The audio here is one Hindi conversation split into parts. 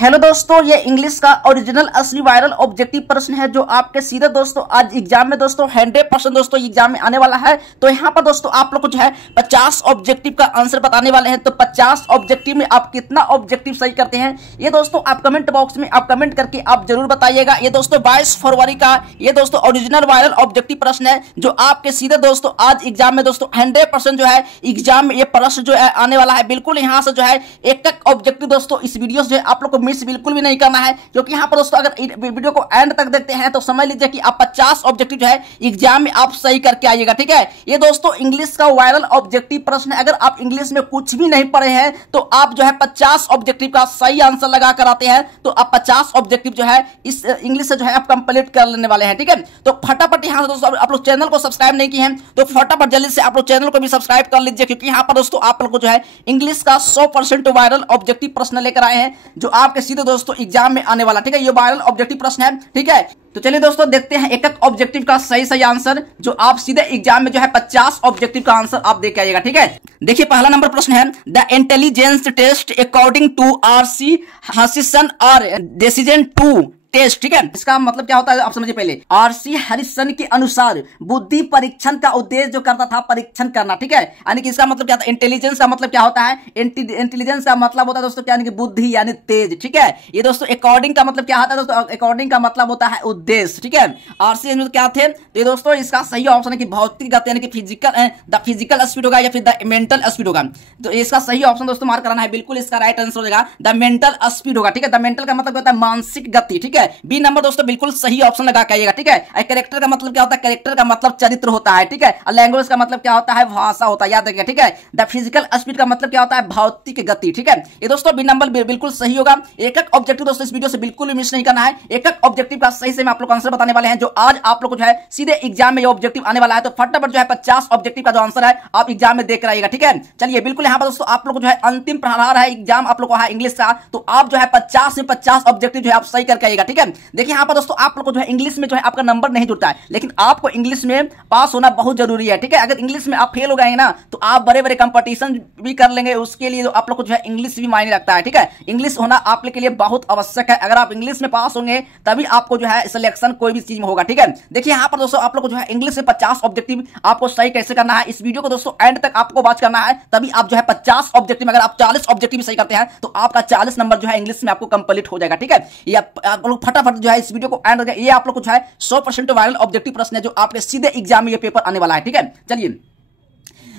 हेलो दोस्तों, ये इंग्लिश का ओरिजिनल असली वायरल ऑब्जेक्टिव प्रश्न है जो आपके सीधे दोस्तों आज एग्जाम में दोस्तों 100% दोस्तों एग्जाम में आने वाला है। तो यहाँ पर दोस्तों आप लोग को जो है 50 ऑब्जेक्टिव का आंसर बताने वाले हैं। तो 50 ऑब्जेक्टिव में आप कितना ऑब्जेक्टिव सही करते हैं ये दोस्तों आप कमेंट बॉक्स में आप कमेंट करके आप जरूर बताइएगा। ये दोस्तों 22 फरवरी का ये दोस्तों ओरिजिनल वायरल ऑब्जेक्टिव प्रश्न है जो आपके सीधे दोस्तों आज एग्जाम में दोस्तों 100% जो है एग्जाम में ये प्रश्न जो है आने वाला है। बिल्कुल यहाँ से जो है एक एक ऑब्जेक्टिव दोस्तों इस वीडियो से आप लोग को मिस बिल्कुल भी नहीं करना है, क्योंकि यहाँ पर दोस्तों अगर वीडियो को एंड तक देखते हैं तो समझ लीजिए कि आप 50 ऑब्जेक्टिव जो है एग्जाम में आप सही करके आइएगा। ठीक है, ये दोस्तों इंग्लिश का वायरल ऑब्जेक्टिव प्रश्न है। अगर आप इंग्लिश में कुछ भी नहीं पढ़े हैं तो आप जो है 50 ऑब्जेक्टिव का सही आंसर लगा कर आते हैं तो आप 50 ऑब्जेक्टिव जो है इस इंग्लिश से जो है आप कंप्लीट कर लेने वाले हैं। ठीक है, तो फटाफट यहाँ से दोस्तों आप लोग चैनल को सब्सक्राइब नहीं किए हैं तो फटाफट जल्दी से आप लोग चैनल को भी सब्सक्राइब कर लीजिए, क्योंकि यहाँ पर दोस्तों आप लोग को जो है इंग्लिश का 100% वायरल ऑब्जेक्टिव प्रश्न लेकर आए हैं जो आपके सीधे दोस्तों एग्जाम में आने वाला। ठीक है, ये वायरल ऑब्जेक्टिव प्रश्न है। ठीक है, तो चलिए दोस्तों देखते हैं एक एक ऑब्जेक्टिव का सही आंसर जो आप सीधे एग्जाम में जो है 50 ऑब्जेक्टिव का आंसर आप देख के आइएगा। ठीक है, देखिए पहला नंबर प्रश्न है the intelligence test according to RC Harrison और डिसीजन टू टेस्ट। ठीक है, इसका मतलब क्या होता है आप समझिए। पहले आरसी हरिसन के अनुसार बुद्धि परीक्षण का उद्देश्य जो करता था परीक्षण करना। ठीक है, यानी कि इसका मतलब क्या था, इंटेलिजेंस का मतलब क्या होता है, इंटेलिजेंस का मतलब होता है दोस्तों क्या, यानी कि बुद्धि यानी तेज। ठीक है, ये दोस्तों अकॉर्डिंग का मतलब क्या होता है दोस्तों, अकॉर्डिंग का मतलब होता है उद्देश्य। ठीक है, आरसी में क्या थे तो ये दोस्तों इसका सही ऑप्शन है कि भौतिक गति यानी कि फिजिकल स्पीड होगा या फिर द मेंटल स्पीड होगा। तो इसका सही ऑप्शन दोस्तों मार्क कराना है। बिल्कुल इसका राइट आंसर हो जाएगा द मेंटल स्पीड होगा। ठीक है, द मेंटल का मतलब होता है मानसिक गति। ठीक है, बी नंबर दोस्तों बिल्कुल सही ऑप्शन लगा के आइएगा। ठीक है, कैरेक्टर का मतलब क्या होता है, कैरेक्टर का मतलब चरित्र होता है। ठीक है, और लैंग्वेज का मतलब क्या होता है, भाषा होता है, याद रखिएगा। ठीक है, द फिजिकल स्पीड का मतलब क्या होता है, भौतिक गति। ठीक है, ये दोस्तों बी नंबर बिल्कुल सही होगा। एक एक ऑब्जेक्टिव दोस्तों इस वीडियो से बिल्कुल भी मिस नहीं करना है। एक एक ऑब्जेक्टिव का सही से मैं आप लोग आंसर बताने वाले हैं जो आज आप लोग को जो है सीधे एग्जाम में ये ऑब्जेक्टिव आने वाला है। तो फटाफट जो है 50 ऑब्जेक्टिव का जो आंसर है आप एग्जाम में देख कर आइएगा। ठीक है, चलिए बिल्कुल यहाँ पर दोस्तों आप लोग को जो है अंतिम प्रहार है एग्जाम आप लोग को है इंग्लिश का, तो आप जो है 50 में 50 ऑब्जेक्टिव जो है आप सही करके आइएगा। ठीक है, देखिए यहाँ पर दोस्तों आप लोग को जो है इंग्लिश में जो है आपका नंबर नहीं जुड़ता है, लेकिन आपको इंग्लिश में पास होना बहुत जरूरी है। ठीक है, अगर इंग्लिश में आप फेल हो गए ना तो आप बड़े बड़े कंपटीशन भी कर लेंगे, उसके लिए जो आप लोग को जो है इंग्लिश भी मायने रखता है। ठीक है, इंग्लिश होना आप लोग के लिए बहुत आवश्यक है। अगर आप इंग्लिश में पास होंगे तभी आपको जो है सिलेक्शन कोई भी चीज में होगा। ठीक है, देखिए यहाँ पर दोस्तों आप लोग को जो है इंग्लिश में 50 ऑब्जेक्टिव आपको सही कैसे करना है, इस वीडियो को दोस्तों एंड तक आपको वॉच करना है, तभी आप जो है 50 ऑब्जेक्टिव में अगर आप 40 ऑब्जेक्टिव सही करते हैं तो आपका 40 नंबर जो है इंग्लिश में आपको कंप्लीट हो जाएगा। ठीक है, ये आप लोग फटाफट जो है इस वीडियो को एंड ये आप लोग को जो है 100% वायरल ऑब्जेक्टिव प्रश्न है जो आपके सीधे एग्जाम में ये पेपर आने वाला है। ठीक है, चलिए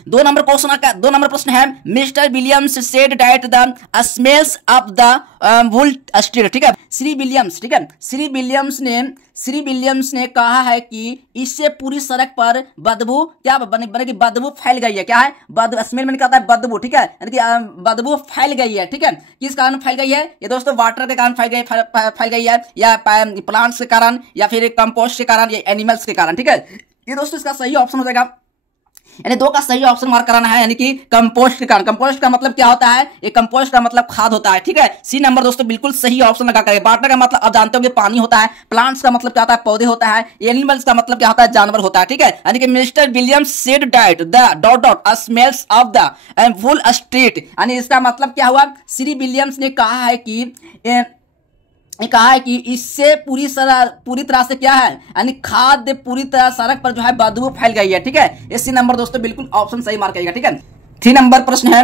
दो नंबर प्रश्न है mister Williams said that the smells of the wool street. ठीक है, श्री विलियम्स ने कहा है कि इससे पूरी सड़क पर बदबू क्या बनेगी, बदबू फैल गई है। क्या है स्मेल में कहता है बदबू। ठीक है, यानी कि बदबू फैल गई है। ठीक है, किस कारण फैल गई है, ये दोस्तों वाटर के कारण फैल गई है या प्लांट्स के कारण या फिर कंपोस्ट के कारण या एनिमल्स के कारण। ठीक है, ये दोस्तों इसका सही ऑप्शन हो जाएगा, यानी दो का सही ऑप्शन मार्क कराना है, यानी कि कंपोस्ट के कारण। कंपोस्ट का मतलब क्या होता है, ये कंपोस्ट का मतलब खाद होता है। ठीक है, सी नंबर दोस्तों बिल्कुल सही ऑप्शन लगा कर। वाटर का मतलब आप जानते होंगे पानी होता है, प्लांट्स का मतलब क्या होता है, पौधे होता है, एनिमल्स का मतलब क्या होता है, जानवर होता है। ठीक है, यानी कि mister Williams said that the smells of the wool street, यानी इसका मतलब क्या हुआ, श्री विलियम्स ने कहा है कि इससे पूरी तरह से क्या है, यानी खाद्य पूरी तरह सड़क पर जो है बदबू फैल गई है। ठीक है, इसी नंबर दोस्तों बिल्कुल ऑप्शन सही मार्क करिएगा। ठीक है, 3 नंबर प्रश्न है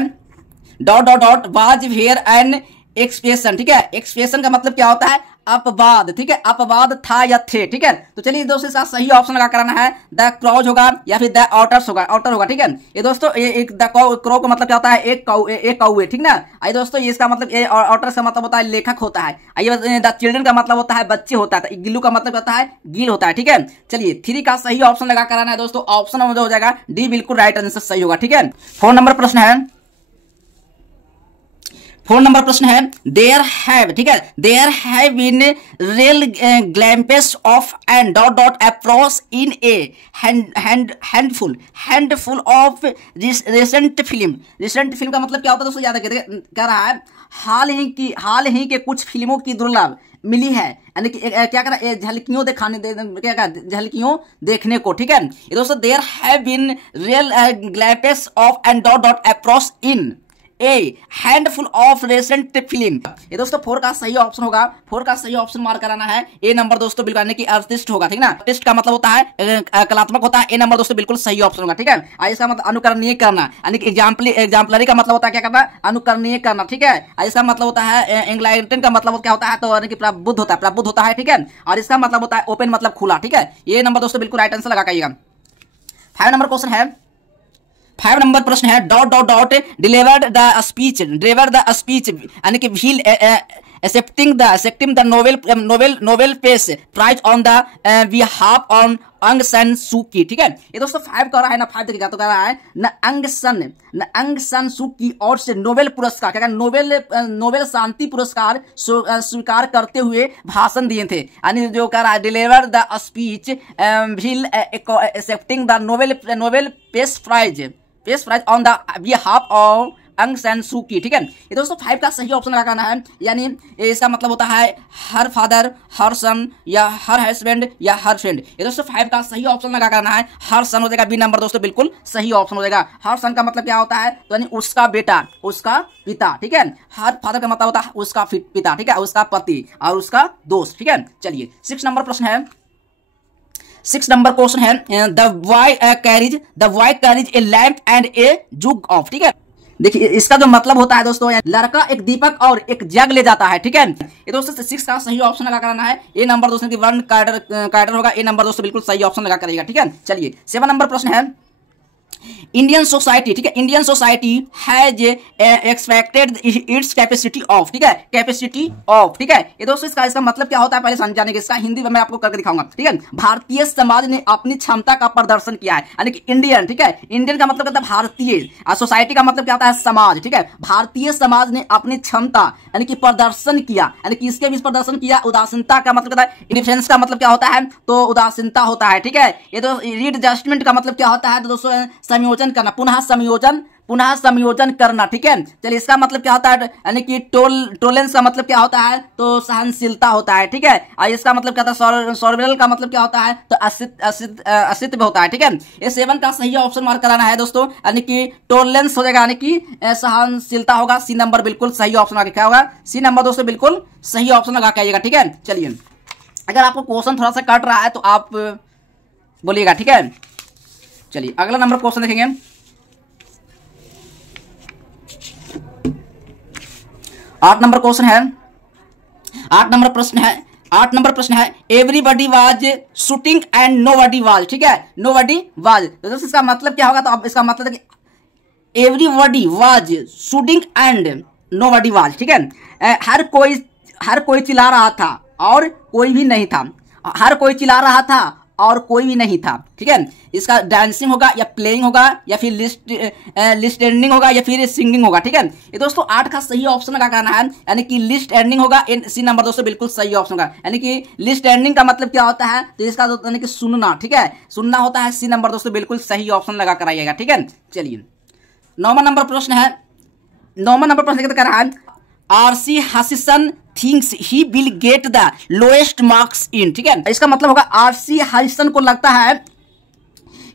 वाज वेयर एन एक्सप्रेशन। ठीक है, एक्सप्रेशन का मतलब क्या होता है, अपवाद। ठीक है, अपवाद था या थे। ठीक है, तो चलिए दोस्तों इसका सही ऑप्शन लगा कराना है द क्रॉज होगा या फिर द ऑटर होगा। ठीक है, ये दोस्तों एक द क्रो का मतलब क्या होता है, एक कौवे। ठीक ना, आइए दोस्तों ये इसका मतलब ऑटर्स का मतलब होता है लेखक होता है। आइए द चिल्ड्रन का मतलब होता है बच्चे होता है, गिल्लू का मतलब होता है गील होता है। ठीक है, चलिए 3 का सही ऑप्शन लगा कराना है दोस्तों, ऑप्शन हो जाएगा डी, बिल्कुल राइट आंसर सही होगा। ठीक है, 4 नंबर प्रश्न है देयर हैव। ठीक है, there have been real glimpses of and approach in a handful of recent film का मतलब क्या होता है दोस्तों, याद कह रहा है हाल ही के कुछ फिल्मों की दुर्लभ मिली है, यानी कि क्या कर रहा है, झलकियों देखने को। ठीक है, ये दोस्तों there have been real glimpses of and approach in a handful of recent film. ये दोस्तों 4 का सही ऑप्शन होगा। 4 का सही ऑप्शन मार्क कराना है। ए नंबर दोस्तों बिल्कुल यानी कि आर्टिस्ट होगा, ठीक ना। आर्टिस्ट का मतलब होता है कलात्मक होता है। ए नंबर दोस्तों बिल्कुल सही ऑप्शन होगा, ठीक है। इसका मतलब अनुकरणीय करना, यानी कि एग्जाम्पलरी का मतलब होता है क्या करना, अनुकरणीय करना, ठीक है। इसका मतलब होता है एंग्लाइटन का मतलब क्या होता है, तो यानी कि प्रबुद्ध होता है, प्रबुद्ध होता है, ठीक है। और इसका मतलब होता है ओपन मतलब खुला, ठीक है। ये नंबर दोस्तों बिल्कुल राइट आंसर लगाइएगा। 5 नंबर क्वेश्चन है, 5 नंबर प्रश्न है dot dot dot delivered the speech यानी कि wheel accepting the Nobel Peace Prize on the behalf on अंग सन सू की, ठीक है। ये दोस्तों 5 कह रहा है ना, 5 देखिएगा तो कह रहा है न अंग सन सू की ओर से नोबेल पुरस्कार, क्या नोबेल शांति पुरस्कार स्वीकार करते हुए भाषण दिए थे। यानी जो कह रहा है deliver the speech while accepting the Nobel peace prize on the behalf of Aung San सू की, ठीक है। ये दोस्तों 5 का सही ऑप्शन लगाना है। यानी इसका मतलब होता है हर फादर, हर सन, या हर हस्बैंड, या हर फ्रेंड। ये दोस्तों 5 का सही ऑप्शन लगा करना है। हर सन हो जाएगा, बी नंबर दोस्तों बिल्कुल सही ऑप्शन हो जाएगा। हर सन का मतलब क्या होता है, तो यानी उसका बेटा, उसका पिता, ठीक है। हर फादर का मतलब होता है उसका पिता, ठीक है, उसका पति और उसका दोस्त, ठीक है। चलिए 6 नंबर प्रश्न है। 6 नंबर क्वेश्चन है the boy carries a lamp and a jug of, ठीक है। देखिए इसका जो मतलब होता है दोस्तों, लड़का एक दीपक और एक जग ले जाता है, ठीक है। ये दोस्तों 6 का सही ऑप्शन लगा कराना है। ए नंबर दोस्तों की वन कार्डर होगा। ए नंबर दोस्तों बिल्कुल सही ऑप्शन लगा करेगा, ठीक है। चलिए 7 नंबर प्रश्न है इंडियन सोसाइटी, ठीक है। Indian society has expected its capacity of, ठीक है, कैपेसिटी ऑफ, ठीक है। ये दोस्तों इसका मतलब क्या होता है पहले समझाने के, इसका हिंदी में मैं आपको करके दिखाऊंगा, ठीक है। भारतीय समाज ने अपनी क्षमता का प्रदर्शन किया है, यानी कि इंडियन, ठीक है। इंडियन का मतलब कहता है भारतीय, सोसाइटी का मतलब क्या होता है समाज, ठीक है। भारतीय समाज ने अपनी क्षमता यानी कि प्रदर्शन किया, यानी कि इसके भी प्रदर्शन किया। उदासीनता का मतलब कहता है, इंडिफरेंस का मतलब क्या होता है, तो उदासीनता होता है, ठीक है। ये तो रीएडजस्टमेंट का मतलब क्या होता है, तो दोस्तों संयोजन करना, पुनः संयोजन करना, ठीक है। चलिए इसका मतलब क्या होता है, यानी कि टोलेंस का मतलब क्या होता है, तो सहनशीलता होता है, ठीक है। और इसका मतलब क्या होता है, सॉर्बियल का मतलब क्या होता है, तो अस्तित्व होता है, ठीक है। ये 7 का सही ऑप्शन मार्क कराना है दोस्तों, यानी कि टोलेंस हो जाएगा, यानी कि सहनशीलता होगा। सी नंबर बिल्कुल सही ऑप्शन आगे क्या होगा, सी नंबर दोस्तों बिल्कुल सही ऑप्शन लगा के आइएगा, ठीक है। चलिए अगर आपको क्वेश्चन थोड़ा सा कट रहा है तो आप बोलिएगा, ठीक है। चलिए अगला नंबर क्वेश्चन देखेंगे। 8 नंबर क्वेश्चन है। 8 नंबर प्रश्न है everybody was shooting and nobody was, ठीक है। नोबडी वाज, तो दोस्तों इसका मतलब क्या होगा, तो अब इसका मतलब है कि everybody was shooting and nobody was, ठीक है। हर कोई चिल्ला रहा था और कोई भी नहीं था। हर कोई चिल्ला रहा था और कोई भी नहीं था, ठीक है। इसका डांसिंग होगा या प्लेइंग होगा या फिर लिस्टेनिंग होगा या फिर सिंगिंग होगा, ठीक है। ये दोस्तों 8 का सही ऑप्शन लगा करना है, यानी कि लिस्ट एंडिंग होगा। सी नंबर दोस्तों बिल्कुल सही ऑप्शन होगा, यानी कि लिस्ट एंडिंग का मतलब क्या होता है, तो इसका यानी कि सुनना, ठीक है, सुनना होता है। सी नंबर दोस्तों बिल्कुल सही ऑप्शन लगा कर आइएगा, ठीक है। चलिए 9वां नंबर प्रश्न है। 9वां नंबर प्रश्न क्या कह रहा है, आरसी हसीसन thinks he will get the lowest marks in, ठीक है। इसका मतलब होगा आरसी हसीसन को लगता है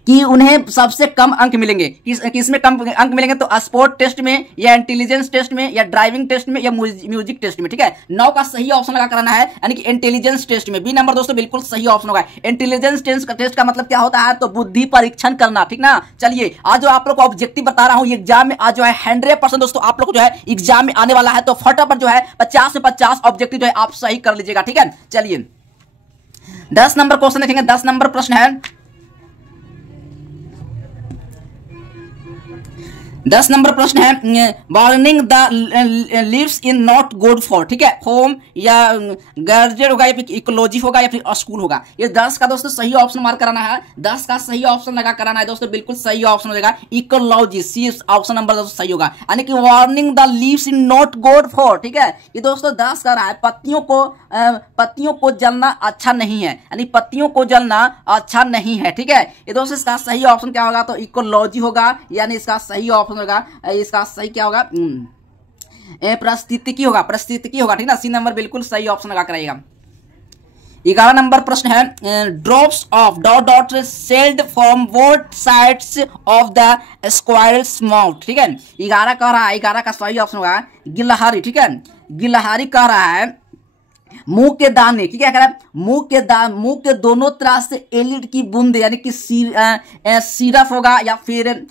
कि उन्हें सबसे कम अंक मिलेंगे। किसमें कम अंक मिलेंगे, तो स्पोर्ट टेस्ट में या इंटेलिजेंस टेस्ट में या ड्राइविंग टेस्ट में या म्यूजिक टेस्ट में, ठीक है। 9 का सही ऑप्शन लगा कराना है, यानी कि इंटेलिजेंस टेस्ट में। बी नंबर दोस्तों बिल्कुल सही ऑप्शन होगा। इंटेलिजेंस टेस्ट का मतलब क्या होता है, तो बुद्धि परीक्षण करना, ठीक ना। चलिए आज जो आप लोग को ऑब्जेक्टिव बता रहा हूं एग्जाम में, आज जो है 100% दोस्तों आप लोग जो है एग्जाम में आने वाला है, तो फटाफट जो है 50 से 50 ऑब्जेक्टिव जो है आप सही कर लीजिएगा, ठीक है। चलिए 10 नंबर क्वेश्चन देखेंगे। 10 नंबर प्रश्न है। 10 नंबर प्रश्न है burning the leaves in not good for, ठीक है। होम या गार्जियन होगा या फिर इकोलॉजी होगा या फिर स्कूल होगा। ये 10 का दोस्तों सही ऑप्शन मार्क कराना है। 10 का सही ऑप्शन लगा कराना है दोस्तों, बिल्कुल सही ऑप्शन हो जाएगा इकोलॉजी। सी ऑप्शन नंबर दोस्तों सही होगा, यानी कि warning the leaves in not good for, ठीक है। ये दोस्तों 10 कर रहा है पत्तियों को जलना अच्छा नहीं है, यानी पत्तियों को जलना अच्छा नहीं है, ठीक है। ये दोस्तों इसका सही ऑप्शन क्या होगा, तो इकोलॉजी होगा, यानी इसका सही ऑप्शन होगा। इसका सही क्या होगा, परिस्थितिकी होगा, ठीक ना। सी नंबर बिल्कुल सही ऑप्शन लगा कराइएगा। 11 नंबर प्रश्न है drops of dot dot sailed from both sides of the squirrels mouth. ठीक है, 11 कह रहा है, 11 का सही ऑप्शन होगा गिलहरी। ठीक है, गिलहरी कह रहा है मुंह के दाने, ठीक है, कह रहा है मुंह के दोनों तरफ से एलिड की बूंद यानी कि सिरप होगा या फिर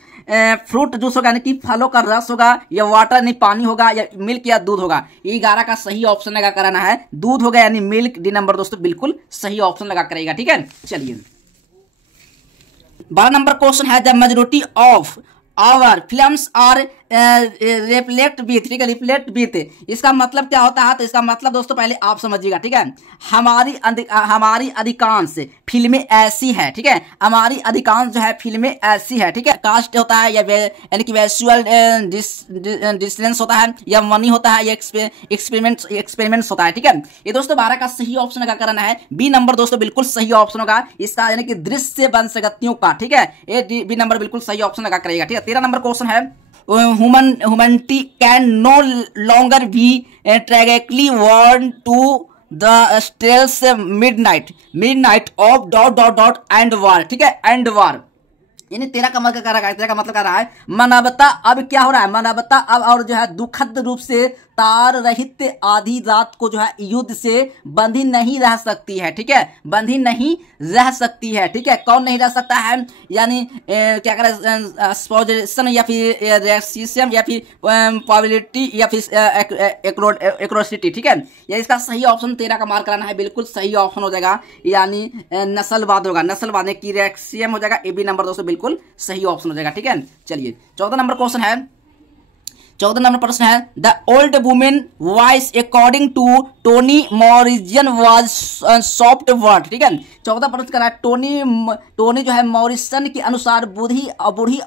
फ्रूट जूस होगा यानी कि फलों का रस होगा या वाटर यानी पानी होगा या मिल्क या दूध होगा। ये 11 का सही ऑप्शन लगा कराना है, दूध होगा यानी मिल्क। डी नंबर दोस्तों बिल्कुल सही ऑप्शन लगा करेगा। ठीक है, चलिए 12 नंबर क्वेश्चन है the majority of our films are reflect with. ठीक है, रिफ्लेक्ट विथ इसका मतलब क्या होता है? तो इसका मतलब दोस्तों पहले आप समझिएगा। ठीक है, हमारी अधिकांश फिल्में ऐसी है। ठीक है, हमारी अधिकांश जो है फिल्में ऐसी है। ठीक है, कास्ट होता है या यानी कि वैचुअल डिस्टेंस होता है या मनी होता है या एक्सपेरिमेंट्स होता है। ठीक है, ये दोस्तों 12 का सही ऑप्शन लगा करना है। बी नंबर दोस्तों बिल्कुल सही ऑप्शन होगा इसका, यानी कि दृश्य वंशगतियों का। ठीक है, ये बी नंबर बिल्कुल सही ऑप्शन लगा करेगा। ठीक है, 13 नंबर क्वेश्चन है humanity can no longer be tragically warned to the stars midnight of dot and war। ठीक है, एंड वार यानी 13 का मतलब कर रहा है मानवता अब क्या हो रहा है? मानवता अब और जो है दुखद रूप से तार रहित आधी रात को जो है युद्ध से बंधी नहीं रह सकती है। ठीक है, बंधी नहीं रह सकती है। ठीक है, कौन नहीं रह सकता है? यानी क्या करें स्पोजेशन या फिर रेसिज्म या फिर प्रोबेबिलिटी या फिर एक्रोसिटी। ठीक है, ये इसका सही ऑप्शन 13 का मार्क कराना है, बिल्कुल सही ऑप्शन हो जाएगा, यानी नस्लवाद होगा। नस्लवाद की रेक्सियम हो जाएगा। ए बी नंबर दोस्तों बिल्कुल सही ऑप्शन हो जाएगा। ठीक है, चलिए 14 नंबर क्वेश्चन है। 14 नंबर प्रश्न है the old women voice according to Toni Morrison was soft word. ठीक है, 14 प्रश्न करा है टोनी जो है मॉरिसन के अनुसार बूढ़ी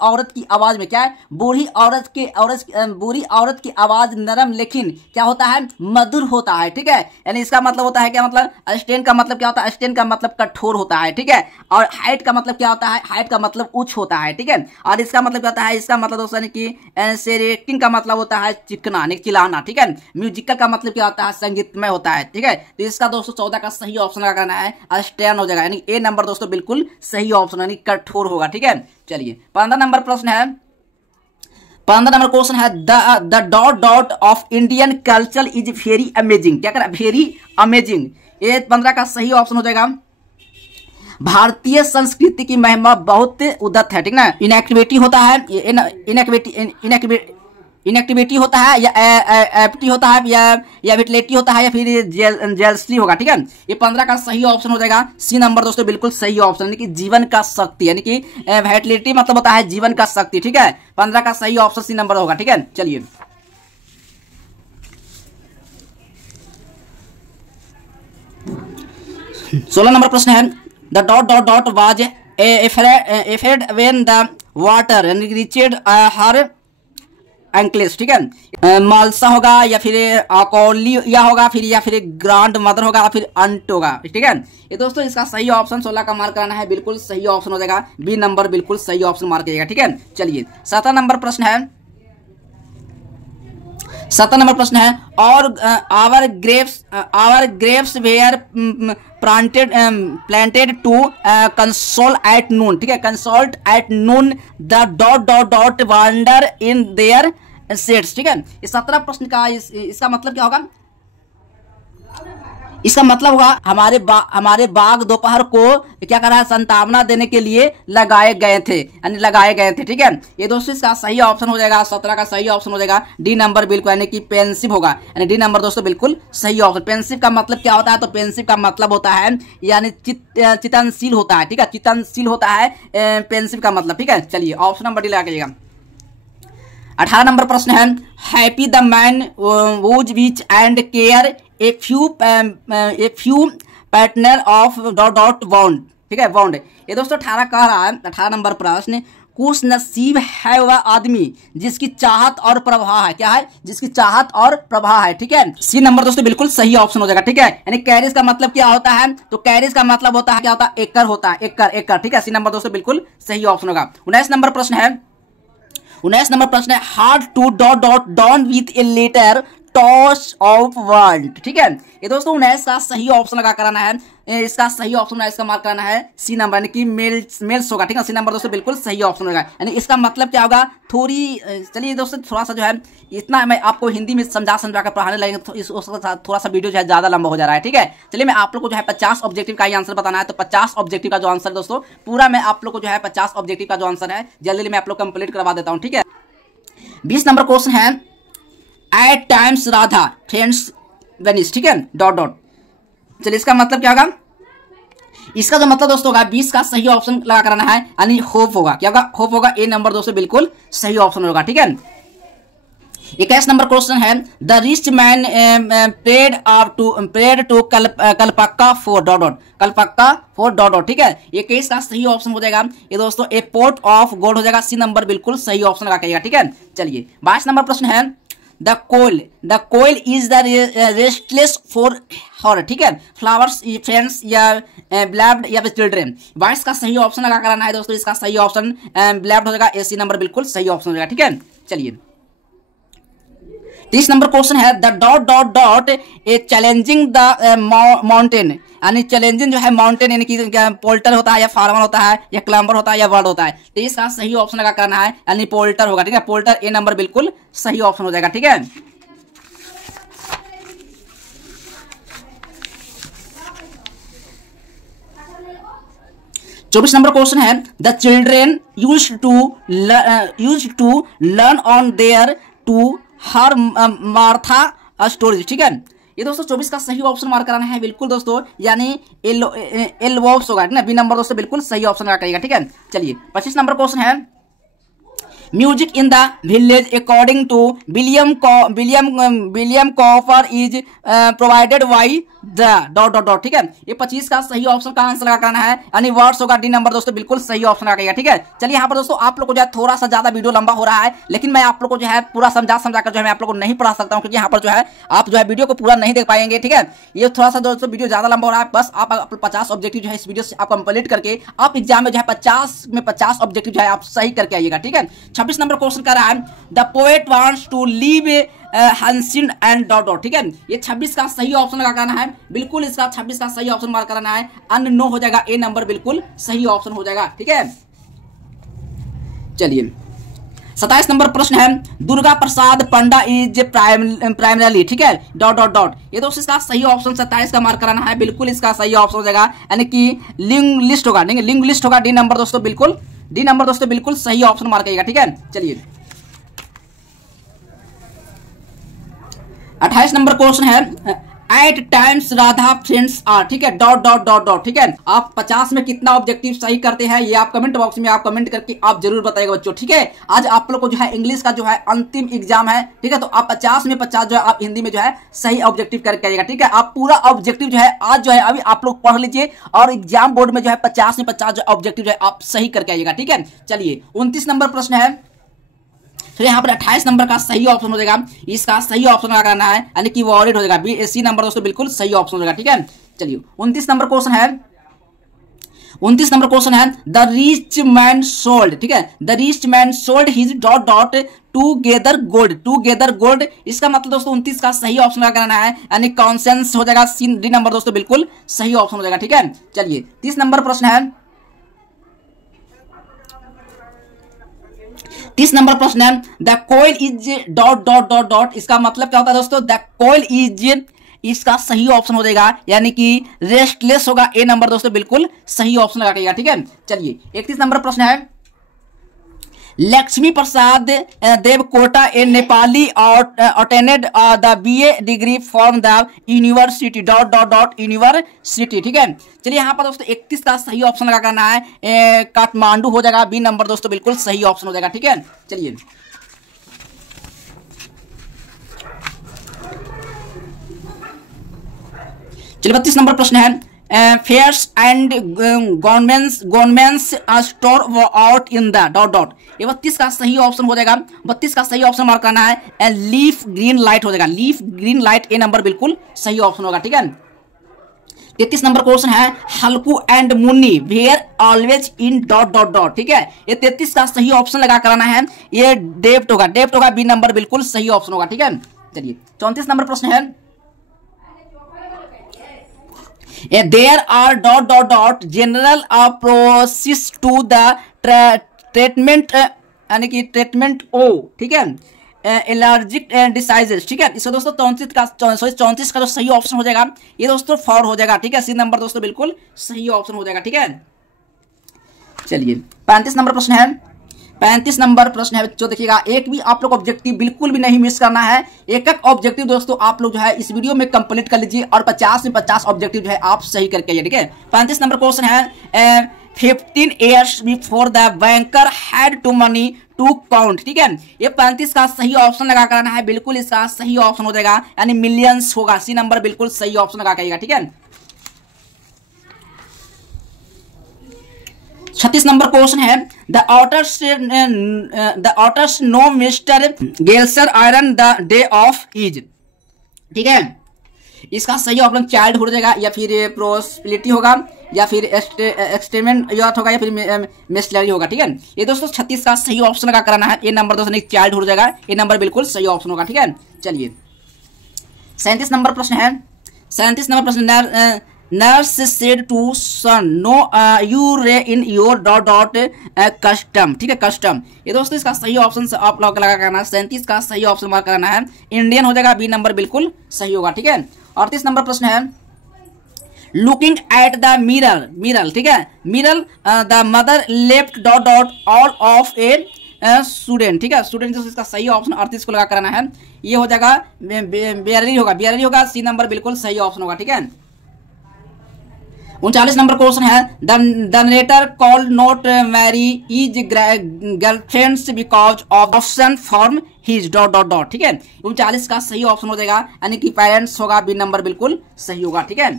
औरत की आवाज में क्या है? बूढ़ी औरत की आवाज नरम लेकिन क्या होता है? मधुर होता है। ठीक है, यानी इसका मतलब होता है क्या? मतलब स्टेन का मतलब क्या होता है? स्टेन का मतलब कठोर होता है। ठीक है, और हाइट का मतलब क्या होता है? हाइट का मतलब उच्च होता है। ठीक है, और इसका मतलब क्या होता है? इसका मतलब दोस्तों कि सेरेटिंग का मतलब होता है चिकना चिल्लाना। ठीक है, म्यूजिकल का मतलब क्या होता है? संगीतमय होता है। ठीक है, तो इसका दोस्तों 14 का सही ऑप्शन लगाना है, स्टैन हो जाएगा, यानी ए नंबर दोस्तों बिल्कुल सही ऑप्शन यानी कठोर होगा। ठीक है, चलिए 15 नंबर प्रश्न है। 15 नंबर क्वेश्चन है the dot dot of Indian culture is very amazing. क्या करें? Very amazing. ये 15 का सही ऑप्शन हो जाएगा। भारतीय संस्कृति की महिमा बहुत उदात्त है। ठीक ना, इनएक्टिविटी होता है, इनएक्टिविटी होता है या एप्टी होता है या विटलेटी होता है या फिर जेलसी होगा। ठीक है, ये 15 का सही ऑप्शन हो जाएगा। सी नंबर दोस्तों बिल्कुल सही ऑप्शन, यानी कि जीवन का शक्ति, यानी कि विटलेटी मतलब होता है जीवन का शक्ति। ठीक है, 15 का सही ऑप्शन सी नंबर होगा। ठीक है, चलिए 16 नंबर प्रश्न है the dot dot dot was afraid when the water reached her ankles. ठीक है, मालसा होगा या फिर अकोलिया होगा फिर या फिर ग्रांड मदर होगा या फिर अंट होगा। ठीक है, ये दोस्तों इसका सही ऑप्शन 16 का मार्क कराना है, बिल्कुल सही ऑप्शन हो जाएगा। बी नंबर बिल्कुल सही ऑप्शन मार्क करिएगा। ठीक है, चलिए 17 नंबर प्रश्न है। 17 नंबर प्रश्न है और our grapes were planted to console at noon। ठीक है, consult at noon the dot dot dot wander in their sets. ठीक है, इस 17 प्रश्न का इसका मतलब क्या होगा? इसका मतलब होगा हमारे बाग दोपहर को क्या कर रहा है? संतावना देने के लिए लगाए गए थे। ठीक है, ये दोस्तों इसका सही ऑप्शन हो जाएगा। 17 का सही ऑप्शन हो जाएगा डी नंबर बिल्कुल, यानी कि पेंसिव होगा, यानी डी नंबर दोस्तों बिल्कुल सही ऑप्शन। पेंसिव का मतलब क्या होता है? तो पेंसिव का मतलब होता है यानी चिंतनशील होता है। ठीक है, चिंतनशील होता है पेंसिव का मतलब। ठीक है, चलिए ऑप्शन नंबर डी लगाइएगा। 18 नंबर प्रश्न है happy the man whose which and care a few partner of dot dot bound. ठीक है, बाउंड। ये दोस्तों 18 कह रहा है, 18 नंबर प्रश्न खुश नसीब है वह आदमी जिसकी चाहत और प्रवाह है। क्या है? जिसकी चाहत और प्रवाह है। ठीक है, सी नंबर दोस्तों बिल्कुल सही ऑप्शन हो जाएगा। ठीक है, यानी कैरिज का मतलब क्या होता है? तो कैरिज का मतलब होता है क्या होता है? एकड़ होता है, एकड़। ठीक है, सी नंबर दोस्तों बिल्कुल सही ऑप्शन होगा। 19 नंबर प्रश्न है। 19 नंबर प्रश्न है hard to dot dot down with a letter toss of world, ठीक है। ये दोस्तों 19 का सही ऑप्शन लगा कराना है, इसका सही ऑप्शन 19 का मार्क कराना है सी नंबर, यानी कि मेल्स होगा, ठीक है। सी नंबर दोस्तों बिल्कुल सही ऑप्शन होगा, यानी इसका मतलब क्या होगा थोड़ी, चलिए दोस्तों थोड़ा सा जो है इतना मैं आपको हिंदी में समझा कर पढ़ाने लगेंगे तो थोड़ा सा वीडियो जो है ज्यादा लंबा हो जा रहा है, ठीक है। चलिए मैं आप लोग को जो है 50 ऑब्जेक्टिव का ही आंसर बताना है, तो 50 ऑब्जेक्टिव का जो आंसर है दोस्तों पूरा मैं आप लोग को जो है 50 ऑब्जेक्टिव का जो आंसर है जल्दी मैं आप लोग कंप्लीट करवा देता हूं, ठीक है। 20 नंबर क्वेश्चन है at times Radha friends Venice, ठीक है, डॉट डॉट। चलिए इसका मतलब क्या होगा, इसका जो मतलब दोस्तों होगा 20 का सही ऑप्शन लगा कराना है, यानी होप होगा, क्या होगा, होप होगा। ए नंबर दोस्तों बिल्कुल सही ऑप्शन होगा, ठीक है। 21 नंबर क्वेश्चन है the rich man prayed to Kalpakka for dot dot, Kalpakka for dot dot, ठीक है। 21 का सही ऑप्शन हो जाएगा ये दोस्तों ए पोर्ट ऑफ गोल्ड हो जाएगा, सी नंबर बिल्कुल सही ऑप्शन लगा करिएगा, ठीक है। चलिए 22 नंबर प्रश्न है the koel is the restless for whore, ठीक है, फ्लावर्स फ्रेंड्स या ब्लैब्ड या चिल्ड्रेन। 22 का सही ऑप्शन लगा कराना है दोस्तों, इसका सही ऑप्शन ब्लैब्ड हो जाएगा, ए सी नंबर बिल्कुल सही ऑप्शन हो जाएगा, ठीक है। चलिए 30 नंबर क्वेश्चन है the dot dot dot A challenging the mountain, यानी चैलेंजिंग जो है माउंटेन, यानी कि पोल्टर होता है या फार्मर होता है या क्लाइंबर होता है या वर्ड होता है, तो इसका सही ऑप्शन लगा करना है, यानी पोल्टर होगा, ठीक है। पोल्टर ए नंबर बिल्कुल सही ऑप्शन हो जाएगा, ठीक है। चौबीस नंबर क्वेश्चन है the children use to learn on there to her Martha stories, ठीक है। ये दोस्तों 24 का सही ऑप्शन मार्क कराना है बिल्कुल दोस्तों, यानी एल वॉब्स होगा, ठीक है। बी नंबर दोस्तों बिल्कुल सही ऑप्शन लगा करिएगा, ठीक है। चलिए 25 नंबर क्वेश्चन है music in the village according to William Cowper is provided by the dot dot dot, ठीक है। ये 25 का सही ऑप्शन का आंसर लगा करना है, यानी वर्ड्स होगा, डी नंबर दोस्तों बिल्कुल सही ऑप्शन लगाएगा, ठीक है। चलिए यहाँ पर दोस्तों आप लोग को जो है थोड़ा सा ज्यादा वीडियो लंबा हो रहा है, लेकिन मैं आप लोग को जो है पूरा समझा कर जो है मैं आप लोग को नहीं पढ़ा सकता हूँ, क्योंकि यहाँ पर जो है आप जो है वीडियो को पूरा नहीं देख पाएंगे, ठीक है। ये थोड़ा सा दोस्तों वीडियो ज्यादा लंबा हो रहा है, बस आप 50 ऑब्जेक्टिव जो है इस वीडियो से आप कंप्लीट करके आप एग्जाम में जो है 50 में 50 ऑब्जेक्टिव जो है आप सही करके आइएगा, ठीक है। 26 नंबर क्वेश्चन कर रहा है the poet wants to leave हंसिन एंड डॉट डॉट, ठीक है। ये 26 का सही ऑप्शन लगा करना है बिल्कुल, इसका 26 का सही ऑप्शन मार्क करना है, अन नो हो जाएगा, ए नंबर बिल्कुल सही ऑप्शन हो जाएगा, ठीक है। चलिए 27 नंबर प्रश्न है दुर्गा प्रसाद पंडा इज प्राइमरी, ठीक है, डॉट डॉट डॉट। ये दोस्तों इसका सही ऑप्शन 27 का मार्क कराना है बिल्कुल, इसका सही ऑप्शन हो जाएगा, यानी कि लिंग्विस्ट होगा, लिंग्विस्ट होगा, डी नंबर दोस्तों बिल्कुल, डी नंबर दोस्तों बिल्कुल सही ऑप्शन मार्क करिएगा, ठीक है। चलिए 28 नंबर क्वेश्चन है at times Radha friends are, ठीक है, डॉट डॉट डॉट डॉट, ठीक है। आप 50 में कितना ऑब्जेक्टिव सही करते हैं ये आप कमेंट बॉक्स में आप कमेंट करके आप जरूर बताइएगा बच्चों, ठीक है। आज आप लोग को जो है इंग्लिश का जो है अंतिम एग्जाम है, ठीक है, तो आप 50 में 50 जो है आप हिंदी में जो है सही ऑब्जेक्टिव करके आइएगा, ठीक है। आप पूरा ऑब्जेक्टिव जो है आज जो है अभी आप लोग पढ़ लीजिए और एग्जाम बोर्ड में जो है 50 में 50 जो ऑब्जेक्टिव जो है आप सही करके आइएगा, ठीक है। चलिए 29 नंबर प्रश्न है, तो यहाँ पर 28 नंबर का सही ऑप्शन हो जाएगा, इसका सही ऑप्शन लगाना है, यानी कि वॉरिड हो जाएगा, बी सी नंबर दोस्तों बिल्कुल सही ऑप्शन हो जाएगा, ठीक है। चलिए 29 नंबर क्वेश्चन है, 29 नंबर क्वेश्चन है द रिच मैन सोल्ड, ठीक है, the rich man sold his dot dot together gold. इसका मतलब दोस्तों 29 का सही ऑप्शन लगाना है, यानी कॉन्सेंस हो जाएगा, सी डी नंबर दोस्तों बिल्कुल सही ऑप्शन हो जाएगा, ठीक है। चलिए 30 नंबर प्रश्न है, 30 नंबर प्रश्न है the koel is dot dot dot dot. इसका मतलब क्या होता है दोस्तों, द कोयल इज, इसका सही ऑप्शन हो जाएगा, यानी कि रेस्टलेस होगा, ए नंबर दोस्तों बिल्कुल सही ऑप्शन लगाइएगा, ठीक है। चलिए 31 नंबर प्रश्न है Lakshmi Prasad Devkota a Nepali attended the BA degree from the university dot dot dot university, ठीक है। चलिए यहाँ पर दोस्तों 31 का सही ऑप्शन लगा करना है, काठमांडू हो जाएगा, बी नंबर दोस्तों बिल्कुल सही ऑप्शन हो जाएगा, ठीक है। चलिए चलिए 32 नंबर प्रश्न है fairs and governments store out in the dot dot. ये 32 का सही ऑप्शन हो जाएगा, 32 का सही ऑप्शन मार्क करना है, लीफ ग्रीन लाइट हो जाएगा, लीफ ग्रीन लाइट, ए नंबर बिल्कुल सही ऑप्शन होगा, ठीक है। 33 नंबर क्वेश्चन है Halku and Munni were always in dot dot dot, ठीक है। ये 33 का सही ऑप्शन लगा कराना है, ये डेप्ट होगा, बी नंबर बिल्कुल सही ऑप्शन होगा, ठीक है। चलिए 34 नंबर प्रश्न है, there are dot dot dot general approaches to the treatment, यानी कि ट्रीटमेंट ओ, ठीक है, एलर्जिक डिसाइजेस, ठीक है। इसको दोस्तों 34 का जो सही ऑप्शन हो जाएगा ये दोस्तों 4 हो जाएगा, ठीक है। सी नंबर दोस्तों बिल्कुल सही ऑप्शन हो जाएगा, ठीक है। चलिए 35 नंबर प्रश्न है, 35 नंबर प्रश्न है जो देखिएगा, एक भी आप लोग ऑब्जेक्टिव बिल्कुल भी नहीं मिस करना है। एक एक ऑब्जेक्टिव दोस्तों आप लोग जो है इस वीडियो में कंप्लीट कर लीजिए और 50 में 50 ऑब्जेक्टिव जो है आप सही करके आइए, ठीक है। 35 नंबर क्वेश्चन है, 15 years before the banker had to money to count, ठीक है। ये 35 का सही ऑप्शन लगा कर आना है, बिल्कुल इसका सही ऑप्शन हो जाएगा, यानी मिलियंस होगा। सी नंबर बिल्कुल सही ऑप्शन लगा के, ठीक है। 36 नंबर क्वेश्चन है, the authors know mister Gelsar iron the day off is, ठीक है। इसका सही ऑप्शन चाइल्ड हो जाएगा, या फिर प्रोस्पेरिटी होगा, या फिर एक्सटेमेंट यूथ होगा, या फिर मिसलरी होगा, ठीक है। ये दोस्तों 36 का सही ऑप्शन लगा कराना है। ये नंबर दोस्तों चाइल्ड हो जाएगा, ये नंबर बिल्कुल सही ऑप्शन होगा, ठीक है। चलिए 37 नंबर प्रश्न है, 37 नंबर प्रश्न, nurse said to son no you're in your dot dot custom, ठीक है, कस्टम। ये दोस्तों इसका सही ऑप्शन आप लोग लगा करना है, 37 का सही ऑप्शन मार्क कराना है, इंडियन हो जाएगा, बी नंबर बिल्कुल सही होगा, ठीक है। 38 नंबर प्रश्न है, looking at the mirror, mirror, ठीक है, mirror the mother left dot dot all of a student, ठीक है, स्टूडेंट। इसका सही ऑप्शन 38 को लगा कराना है, ये हो जाएगा बेयरली होगा, बेयरली होगा, सी नंबर बिल्कुल सही ऑप्शन होगा, ठीक है। 39 नंबर क्वेश्चन है, the narrator call not marry is girlfriends because of option form his dot dot dot, ठीक है। 39 का सही ऑप्शन हो जाएगा, यानी कि पेरेंट्स होगा, बी नंबर बिल्कुल सही होगा, ठीक है।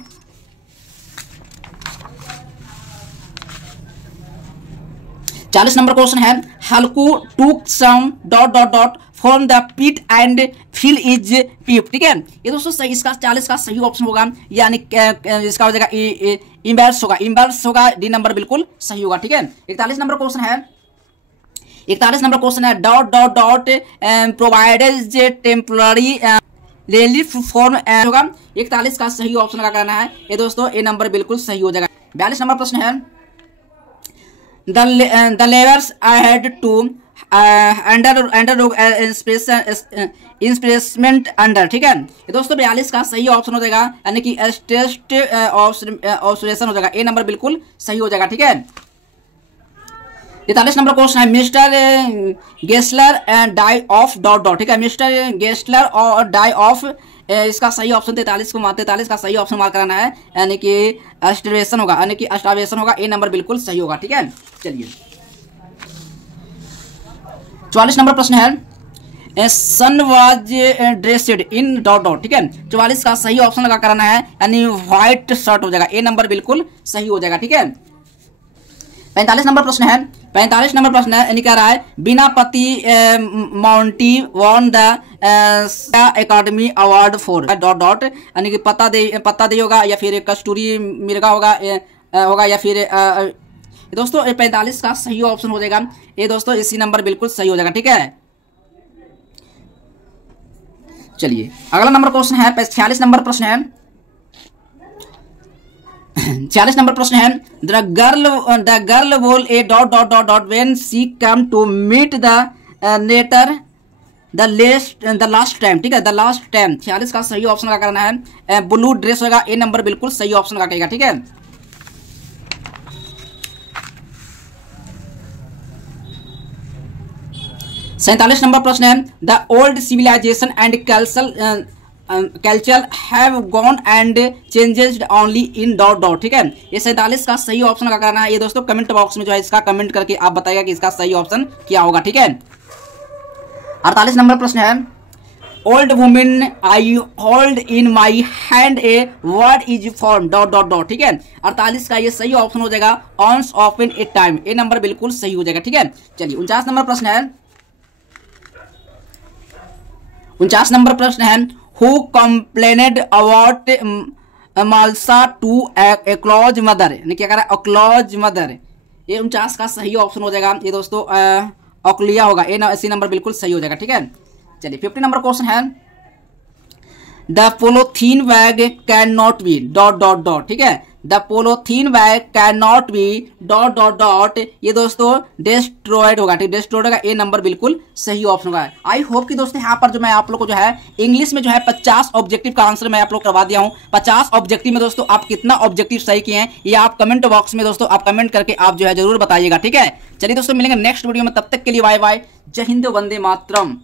40 नंबर क्वेश्चन है, Halku took some dot dot dot from the pit and fill his pipe, ठीक है। ये दोस्तों सही, इसका 40 का सही ऑप्शन होगा, यानी इसका हो जाएगा इम्बैरस होगा, इम्बैरस होगा, डी नंबर बिल्कुल सही होगा, ठीक है। 41 नंबर क्वेश्चन है, 41 नंबर क्वेश्चन है, dot dot dot provides temporary relief from होगा, 41 का सही ऑप्शन लगा करना है, ये दोस्तों ए नंबर बिल्कुल सही हो जाएगा। 42 नंबर प्रश्न है, the levers I had to इंस्पेसमेंट अंडर, ठीक है। ये दोस्तों 42 का सही ऑप्शन हो जाएगा, यानी कि स्टेस्ट ऑब्जर्वेशन हो जाएगा, ए नंबर बिल्कुल सही हो जाएगा, ठीक है। 43 नंबर क्वेश्चन है, Mister Gessler die of dot dot, ठीक है, मिस्टर गेस्लर और डाई ऑफ, इसका सही ऑप्शन 43 का सही ऑप्शन मार्क कराना है, यानी कि अस्टावेशन होगा, यानी कि अस्टावेशन होगा, ए नंबर बिल्कुल सही होगा, ठीक है। चलिए 44 नंबर प्रश्न है, son was dressed in dot dot, ठीक है। 44 का सही ऑप्शन लगा कराना है, यानी व्हाइट शर्ट हो जाएगा, ए नंबर बिल्कुल सही हो जाएगा, ठीक है। 45 नंबर प्रश्न है, 45 नंबर प्रश्न है, यानी कह रहा है, Binapani Mohanty won the academy award for dot dot, यानी कि पत्ता दे होगा, या फिर कस्तूरी मिर्गा होगा, या फिर दोस्तों 45 का सही ऑप्शन हो जाएगा, ये दोस्तों इसी नंबर बिल्कुल सही हो जाएगा, ठीक है। चलिए अगला नंबर क्वेश्चन है, 46 नंबर प्रश्न है, 40 नंबर प्रश्न है, the girl wore a dot dot dot dot when she come to meet the narrator the last time, ठीक है, द लास्ट टाइम। 46 का सही ऑप्शन का करना है, ब्लू ड्रेस होगा, ए नंबर बिल्कुल सही ऑप्शन का कहेगा, ठीक है। 47 नंबर प्रश्न है, the old civilization and culture have gone and changes only in dot dot, ठीक है। ये 47 का सही ऑप्शन का करना है, ये दोस्तों कमेंट बॉक्स में जो है इसका कमेंट करके आप बताइएगा कि इसका सही ऑप्शन क्या होगा, ठीक है। 48 नंबर प्रश्न है, old women I hold in my hand a word is form dot dot dot, ठीक है। 48 का ये सही ऑप्शन हो जाएगा, once upon a time, a number बिल्कुल सही हो जाएगा, ठीक है। चलिए 49 नंबर प्रश्न है, 49 नंबर प्रश्न है, who complained about Malsa to a close mother, यानी क्या कह रहा है, अक्लॉज मदर। ये 49 का सही ऑप्शन हो जाएगा, ये दोस्तों ऑक्लिया होगा, ए इसी नंबर बिल्कुल सही हो जाएगा, ठीक है। चलिए 50 नंबर क्वेश्चन है, the polythene bag can not be dot dot dot, ठीक है, the polythene bag can not be dot dot dot, ये दोस्तों डिस्ट्रॉयड होगा, ठीक, डिस्ट्रॉयड होगा, ए नंबर बिल्कुल सही ऑप्शन होगा। आई होप कि दोस्तों यहाँ पर जो मैं आप लोग को जो है इंग्लिश में जो है 50 ऑब्जेक्टिव का आंसर मैं आप लोग करवा दिया हूँ। 50 ऑब्जेक्टिव में दोस्तों आप कितना ऑब्जेक्टिव सही किए हैं ये आप कमेंट बॉक्स में दोस्तों आप कमेंट करके आप जो है जरूर बताइएगा, ठीक है। चलिए दोस्तों मिलेंगे नेक्स्ट वीडियो में, तब तक के लिए बाय बाय, जय हिंद, वंदे मातरम।